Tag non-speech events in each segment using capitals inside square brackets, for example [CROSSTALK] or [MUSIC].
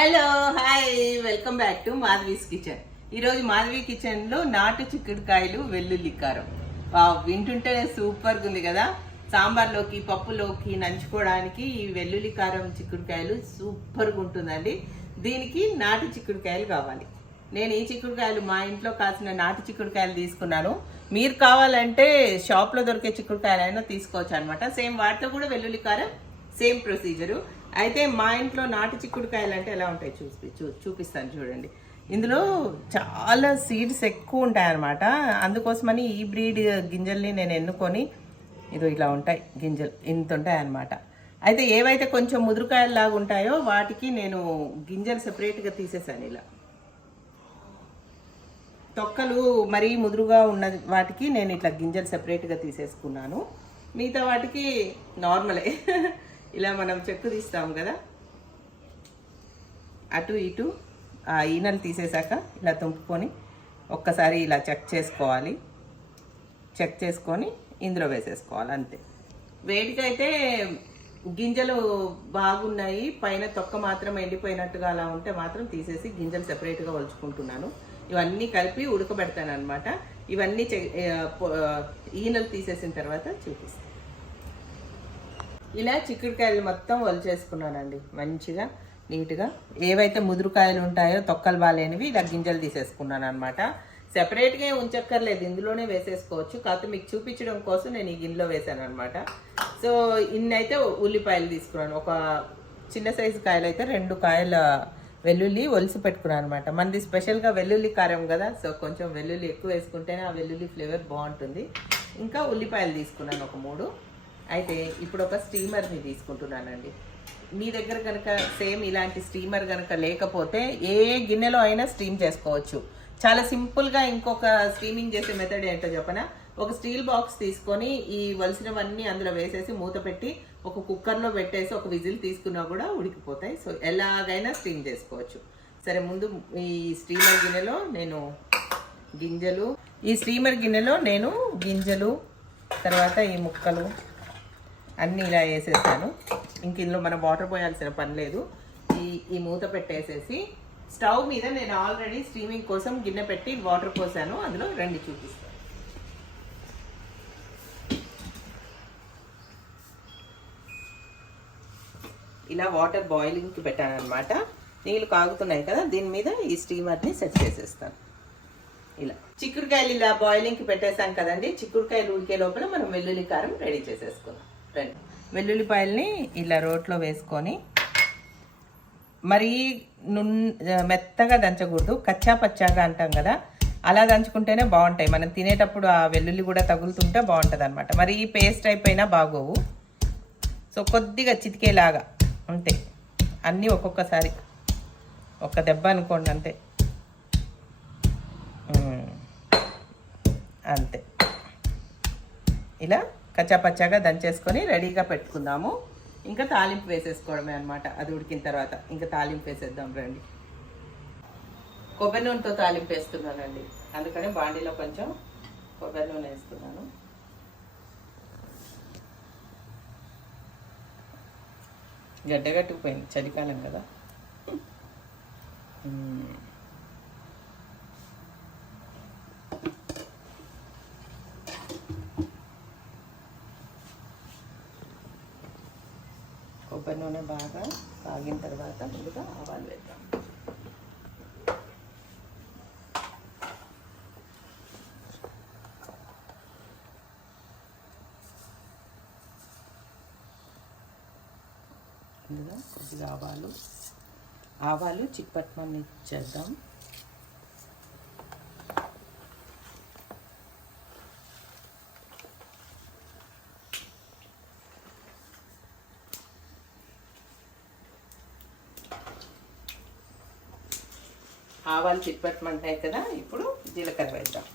Hello hi welcome back to Madhavi's kitchen ఈరోజు మాధవి కిచెన్లో నాటు చిక్కుడుకాయలు వెల్లుల్లి కారం. వావ్, వింటుంటేనే సూపర్గా ఉంది కదా? సాంబార్లోకి పప్పులోకి నంచుకోవడానికి ఈ వెల్లుల్లి కారం చిక్కుడుకాయలు సూపర్గా ఉంటుందండి. దీనికి నాటు చిక్కుడుకాయలు కావాలి. నేను ఈ చిక్కుడుకాయలు మా ఇంట్లో కాసిన నాటు చిక్కుడుకాయలు తీసుకున్నాను. మీరు కావాలంటే షాప్లో దొరికే చిక్కుడుకాయలు అయినా తీసుకోవచ్చు అనమాట సేమ్ వాటిలో కూడా వెల్లుల్లి కారం సేమ్ ప్రొసీజరు. అయితే మా ఇంట్లో నాటు చిక్కుడుకాయలు అంటే ఎలా ఉంటాయి చూసి చూ చూపిస్తాను చూడండి. ఇందులో చాలా సీడ్స్ ఎక్కువ ఉంటాయి అన్నమాట అందుకోసమని ఈ బ్రీడ్ గింజల్ని నేను ఎన్నుకొని ఇదో ఇలా ఉంటాయి గింజలు ఇంత ఉంటాయి అన్నమాట అయితే ఏవైతే కొంచెం ముదురుకాయల్లాగా ఉంటాయో వాటికి నేను గింజలు సెపరేట్గా తీసేసాను ఇలా. తొక్కలు మరీ ముదురుగా ఉన్న వాటికి నేను ఇట్లా గింజలు సెపరేట్గా తీసేసుకున్నాను. మిగతా వాటికి నార్మలే. [LAUGHS] ఇలా మనం చెక్కు తీస్తాం కదా. అటు ఇటు ఆ ఈనలు తీసేశాక ఇలా తుంపుకొని ఒక్కసారి ఇలా చెక్ చేసుకోవాలి. చెక్ చేసుకొని ఇందులో వేసేసుకోవాలి అంతే. వేడికైతే గింజలు బాగున్నాయి పైన తొక్క మాత్రం ఎండిపోయినట్టుగా అలా ఉంటే మాత్రం తీసేసి గింజలు సెపరేట్గా వలుచుకుంటున్నాను. ఇవన్నీ కలిపి ఉడకబెడతాను అనమాట ఇవన్నీ ఈనలు తీసేసిన తర్వాత చూపిస్తాను. ఇలా చిక్కుడుకాయలు మొత్తం వలిచేసుకున్నానండి మంచిగా నీట్గా. ఏవైతే ముదురుకాయలు ఉంటాయో తొక్కలు బాగాలేనివి ఇలా గింజలు తీసేసుకున్నాను అనమాట సెపరేట్గా ఉంచక్కర్లేదు. ఇందులోనే వేసేసుకోవచ్చు. కాకపోతే మీకు చూపించడం కోసం నేను ఈ గిన్నెలో వేసాను అనమాట సో ఇన్నైతే ఉల్లిపాయలు తీసుకున్నాను. ఒక చిన్న సైజు కాయలు అయితే రెండు కాయల వెల్లుల్లి ఒలిసి పెట్టుకున్నాను అనమాట మనది స్పెషల్గా వెల్లుల్లి కారం కదా సో కొంచెం వెల్లుల్లి ఎక్కువ వేసుకుంటేనే ఆ వెల్లుల్లి ఫ్లేవర్ బాగుంటుంది. ఇంకా ఉల్లిపాయలు తీసుకున్నాను ఒక మూడు. అయితే ఇప్పుడు ఒక స్టీమర్ని తీసుకుంటున్నానండి. మీ దగ్గర కనుక సేమ్ ఇలాంటి స్టీమర్ కనుక లేకపోతే ఏ గిన్నెలో అయినా స్టీమ్ చేసుకోవచ్చు. చాలా సింపుల్గా ఇంకొక స్టీమింగ్ చేసే మెథడ్ ఏంటో చెప్పనా? ఒక స్టీల్ బాక్స్ తీసుకొని ఈ వలసినవన్నీ అందులో వేసేసి మూత పెట్టి ఒక కుక్కర్లో పెట్టేసి ఒక విజిల్ తీసుకున్నా కూడా ఉడికిపోతాయి. సో ఎలాగైనా స్టీమ్ చేసుకోవచ్చు. సరే ముందు ఈ స్టీమర్ గిన్నెలో నేను గింజలు ఈ స్టీమర్ గిన్నెలో నేను గింజలు తర్వాత ఈ ముక్కలు అన్నీ ఇలా వేసేసాను. ఇంక ఇందులో మనం వాటర్ పోయాల్సిన పని లేదు. ఈ ఈ మూత పెట్టేసేసి స్టవ్ మీద నేను ఆల్రెడీ స్టీమింగ్ కోసం గిన్నె పెట్టి వాటర్ పోసాను. అందులో రెండు చూపిస్తాను. ఇలా వాటర్ బాయిలింగ్కి పెట్టాను అనమాట నీళ్ళు కాగుతున్నాయి కదా దీని మీద ఈ స్టీమర్ని సెట్ చేసేస్తాను. ఇలా. చిక్కుడుకాయలు ఇలా బాయిలింగ్కి పెట్టేసాం కదండి. చిక్కుడుకాయలు ఉడికే లోపల మనం వెల్లుల్లి కారం రెడీ చేసేసుకుందాం. రండి వెల్లుల్లిపాయల్ని ఇలా రోట్లో వేసుకొని మరీ నున్ మెత్తగా దంచకూడదు. కచ్చా పచ్చాగా అంటాం కదా అలా దంచుకుంటేనే బాగుంటాయి. మనం తినేటప్పుడు ఆ వెల్లుల్లి కూడా తగులుతుంటే బాగుంటుంది అనమాట మరి ఈ పేస్ట్ అయిపోయినా బాగోవు. సో కొద్దిగా చితికేలాగా అంతే. అన్నీ ఒక్కొక్కసారి. ఒక్క దెబ్బ అనుకోండి అంతే. అంతే. ఇలా కచ్చాపచ్చాగా దంచేసుకొని రెడీగా పెట్టుకుందాము. ఇంకా తాలింపు వేసేసుకోవడమే అనమాట అది ఉడికిన తర్వాత ఇంకా తాలింపు వేసేద్దాం రండి. కొబ్బరి నూనెతో తాలింపు వేస్తున్నానండి. అందుకని బాండీలో కొంచెం కొబ్బరి నూనె వేస్తున్నాను. గడ్డగట్టుకుపోయింది చలికాలం కదా మ్మ్. కొబ్బరి నూనె బాగా కాగిన తర్వాత ముందుగా ఆవాలు వేద్దాం ముందుగా కొద్దిగా ఆవాలు ఆవాలు చిప్పట్మని చేద్దాం. ఆవాలు చిట్పట్టమంటాయి కదా ఇప్పుడు జీలకర్ర వేద్దాం.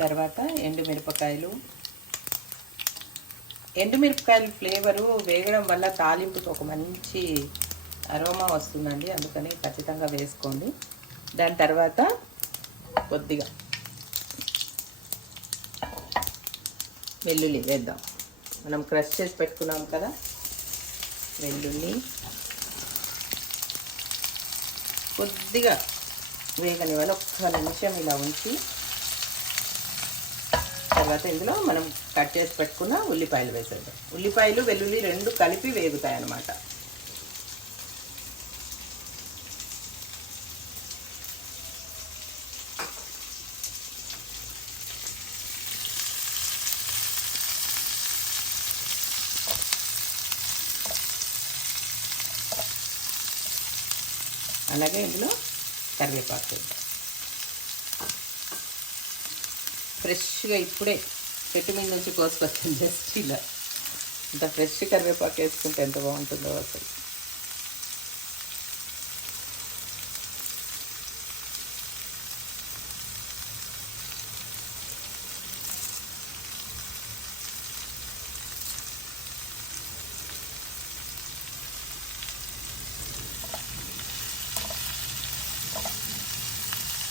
తర్వాత ఎండుమిరపకాయలు ఎండుమిరపకాయల ఫ్లేవరు వేగడం వల్ల తాలింపుకి ఒక మంచి అరోమా వస్తుందండి. అందుకని ఖచ్చితంగా వేసుకోండి. దాని తర్వాత కొద్దిగా వెల్లుల్లి వేద్దాం. మనం క్రష్ చేసి పెట్టుకున్నాం కదా? వెల్లుల్లి కొద్దిగా వేగని వల్ల ఒక్క నిమిషం ఇలా ఉంచి తర్వాత ఇందులో మనం కట్ చేసి పెట్టుకున్న ఉల్లిపాయలు వేసేద్దాం. ఉల్లిపాయలు వెల్లుల్లి రెండు కలిపి వేగుతాయి అన్నమాట అలాగే ఇందులో కరివేపాకు వేద్దాం. ఫ్రెష్గా ఇప్పుడే చెట్టు మీద నుంచి కోసుకొచ్చింది జస్ట్ ఇలా. ఇంత ఫ్రెష్ కరివేపాకు వేసుకుంటే ఎంత బాగుంటుందో అసలు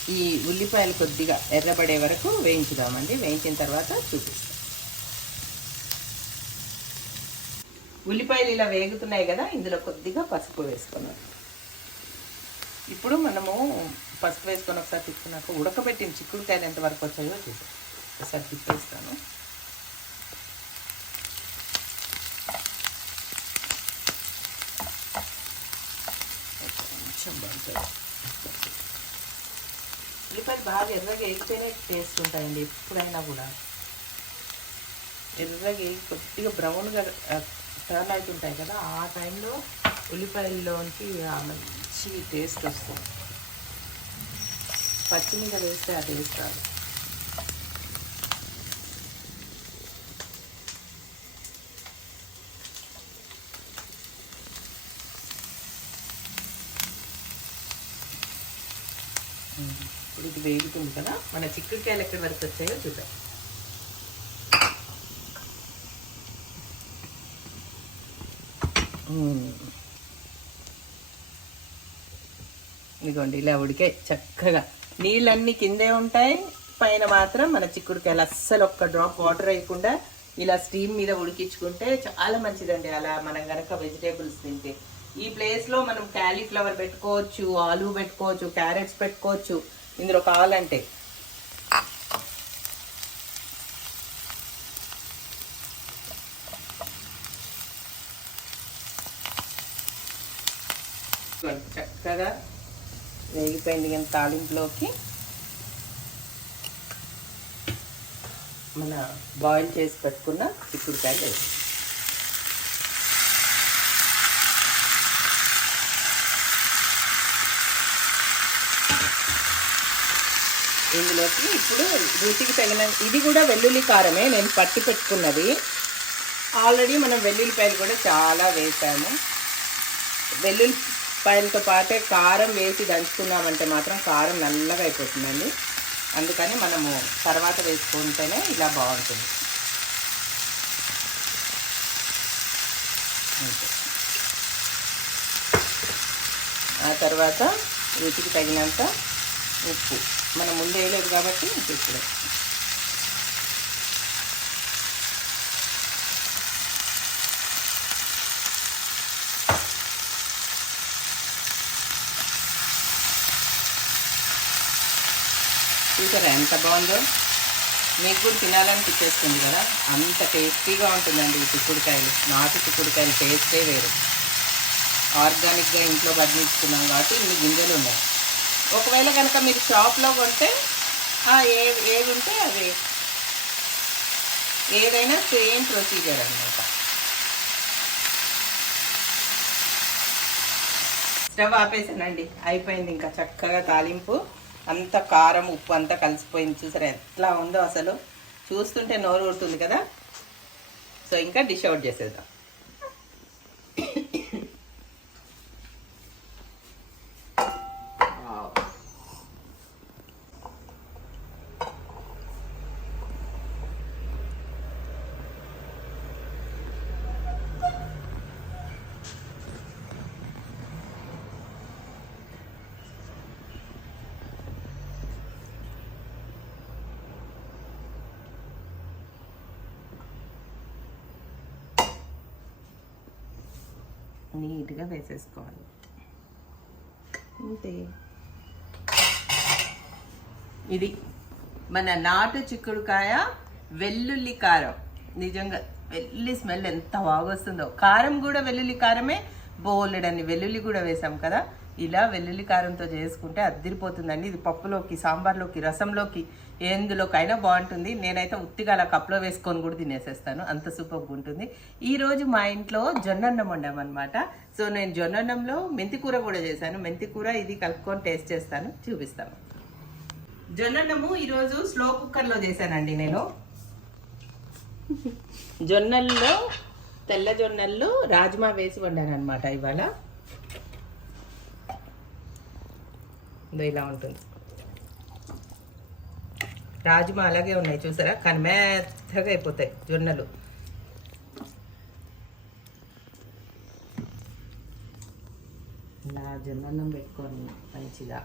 ఈ ఉల్లిపాయలు కొద్దిగా ఎర్రబడే వరకు వేయించుదామండి. వేయించిన తర్వాత చూపిస్తాం. ఉల్లిపాయలు ఇలా వేగుతున్నాయి కదా ఇందులో కొద్దిగా పసుపు వేసుకున్నాం. ఇప్పుడు మనము పసుపు వేసుకొని ఒకసారి తిప్పుకున్నాక ఉడకబెట్టిన చిక్కుడుకాయలు ఎంతవరకు వచ్చాయో చూద్దాం. ఒకసారి తిప్పేస్తాను. కొంచెం బాగుంటుంది ఉల్లిపాయలు బాగా ఎర్రగా వేగితేనే టేస్ట్ ఉంటాయండి ఎప్పుడైనా కూడా. ఎర్రగా కొద్దిగా బ్రౌన్గా టర్న్ అవుతుంటాయి కదా ఆ టైంలో ఉల్లిపాయల్లోంచి మంచి టేస్ట్ వస్తుంది. పచ్చి మీద వేస్తే ఆ టేస్ట్ రాదు. ఇప్పుడు ఇది వేగుతుంది కదా మన చిక్కుడుకాయలు ఎక్కడి వరకు వచ్చాయో చూద్దాం. ఇదిగోండి ఇలా ఉడికే చక్కగా. నీళ్ళన్నీ కిందే ఉంటాయి పైన మాత్రం మన చిక్కుడుకాయలు అస్సలు ఒక్క డ్రాప్ వాటర్ వేయకుండా ఇలా స్టీమ్ మీద ఉడికించుకుంటే చాలా మంచిదండి. అలా మనం కనుక వెజిటేబుల్స్ తింటే. ఈ ప్లేస్లో మనం క్యాలీఫ్లవర్ పెట్టుకోవచ్చు ఆలు పెట్టుకోవచ్చు క్యారెట్స్ పెట్టుకోవచ్చు ఇందులో కావాలంటే చక్కగా వేగిపోయింది కానీ తాలింపులోకి. మన బాయిల్ చేసి పెట్టుకున్న చిక్కుడుకాయలు వేసి ఇందులోకి ఇప్పుడు రుచికి తగిన ఇది కూడా వెల్లుల్లి కారమే. నేను పట్టి పెట్టుకున్నది. ఆల్రెడీ మనం వెల్లుల్లిపాయలు కూడా చాలా వేసాము. వెల్లుల్లిపాయలతో పాటే కారం వేసి దంచుకున్నామంటే మాత్రం కారం నల్లగా అయిపోతుందండి. అందుకని మనము తర్వాత వేసుకుంటేనే ఇలా బాగుంటుంది. ఆ తర్వాత రుచికి తగినంత ఉప్పు. మనం ముందు వేయలేదు కాబట్టి ఇప్పుడు చూసారా ఎంత బాగుందో? మీకు కూడా తినాలనిపించేస్తుంది కదా? అంత టేస్టీగా ఉంటుందండి ఈ చిక్కుడుకాయలు. నాటు చిక్కుడుకాయలు టేస్టే వేరు. ఆర్గానిక్గా ఇంట్లో పండించుకున్నాం కాబట్టి ఇన్ని గింజలు ఉన్నాయి. ఒకవేళ కనుక మీరు షాప్లో కొంటే ఏ ఏది ఉంటే అది ఏదైనా సేమ్ ప్రొసీజర్ అన్నమాట. స్టవ్ ఆపేసానండి. అయిపోయింది ఇంకా చక్కగా తాలింపు. అంత కారం ఉప్పు అంతా కలిసిపోయింది చూసారా ఎట్లా ఉందో అసలు. చూస్తుంటే నోరు ఊరుతుంది కదా. సో ఇంకా డిష్ అవుట్ చేసేద్దాం. నీట్గా వేసేసుకోవాలి. అంతే ఇది మన నాటు చిక్కుడుకాయ వెల్లుల్లి కారం. నిజంగా వెల్లుల్లి స్మెల్ ఎంత బాగా వస్తుందో కారం కూడా వెల్లుల్లి కారమే బోలెడన్ని వెల్లుల్లి కూడా వేసాం కదా. ఇలా వెల్లుల్లి కారంతో చేసుకుంటే అద్దరిపోతుందండి. ఇది పప్పులోకి సాంబార్లోకి రసంలోకి ఎందులోకైనా బాగుంటుంది. నేనైతే ఉత్తిగా అలా కప్లో వేసుకొని కూడా తినేసేస్తాను. అంత సూపర్గా ఉంటుంది. ఈరోజు మా ఇంట్లో జొన్నన్నం వండామన్నమాట. సో నేను జొన్నన్నంలో మెంతి కూర కూడా చేశాను. మెంతి కూర ఇది కలుపుకొని టేస్ట్ చేస్తాను. చూపిస్తాను. జొన్నన్నము ఈరోజు స్లో కుక్కర్లో చేశానండి నేను. జొన్నల్లో తెల్ల జొన్నల్లో రాజ్మా వేసి వండాను అనమాట ఇవాళ ఇలా ఉంటుంది. రాజ్మా అలాగే ఉన్నాయి చూసారా? కానీ మెత్తగా అయిపోతాయి జొన్నలు. ఇలా జొన్నం పెట్టుకొని మంచిగా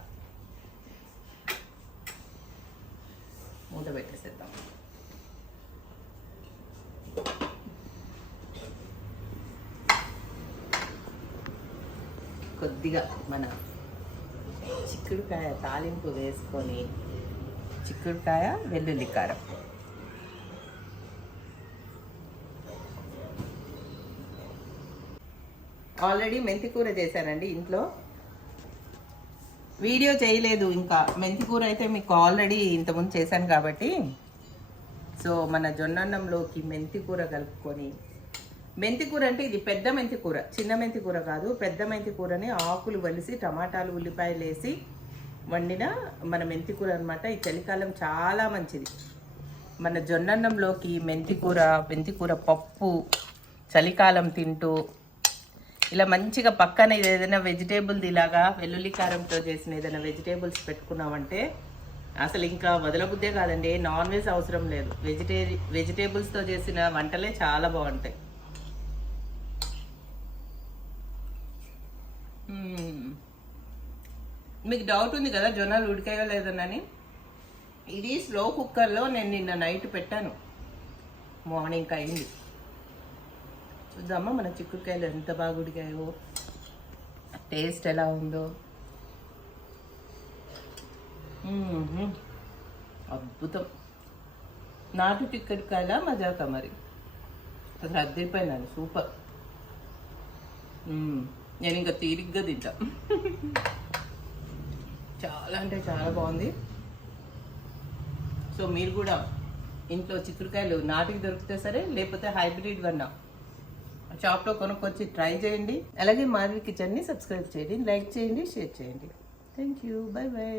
మూత పెట్టేసేద్దాం. కొద్దిగా మన చిక్కుడుకాయ తాలింపు వేసుకొని చిక్కుడుకాయ వెల్లుల్లి కారం. ఆల్రెడీ మెంతి కూర చేశానండి ఇంట్లో. వీడియో చేయలేదు ఇంకా. మెంతి కూర అయితే మీకు ఆల్రెడీ ఇంతకుముందు చేశాను కాబట్టి. సో మన జొన్నన్నంలోకి మెంతి కూర కలుపుకొని మెంతి కూర అంటే ఇది పెద్ద మెంతి కూర చిన్న మెంతి కూర కాదు పెద్ద మెంతి కూరని ఆకులు వలిసి టమాటాలు ఉల్లిపాయలు వేసి వండిన మన మెంతి కూర అనమాట ఈ చలికాలం చాలా మంచిది. మన జొన్నన్నంలోకి మెంతి కూర మెంతి కూర పప్పు చలికాలం తింటూ ఇలా మంచిగా పక్కన ఇది ఏదైనా వెజిటేబుల్ది ఇలాగా వెల్లుల్లి కారంతో చేసిన ఏదైనా వెజిటేబుల్స్ పెట్టుకున్నామంటే అసలు ఇంకా వదలబుద్దే కాదండి. నాన్ వెజ్ అవసరం లేదు. వెజిటేరి వెజిటేబుల్స్తో చేసిన వంటలే చాలా బాగుంటాయి. మీకు డౌట్ ఉంది కదా జొన్నలు ఉడికాయో లేదన్నని ఇది స్లో కుక్కర్లో నేను నిన్న నైట్ పెట్టాను. మార్నింగ్ అయింది. చూద్దామా మన చిక్కుడుకాయలు ఎంత బాగా ఉడికాయో? టేస్ట్ ఎలా ఉందో? అద్భుతం. నాటు చిక్కుడుకాయల మజాక మరి? అసలు అద్దరిపోయినాను సూపర్ నేను ఇంకా తీరిగ్గా తింటా. చాలా అంటే చాలా బాగుంది. సో మీరు కూడా ఇంట్లో చిక్కుడుకాయలు నాటికి దొరికితే సరే లేకపోతే హైబ్రిడ్ వన్నా షాప్లో కొనుక్కొచ్చి ట్రై చేయండి. అలాగే మాధవి కిచెన్ని సబ్స్క్రైబ్ చేయండి లైక్ చేయండి షేర్ చేయండి. Thank you bye bye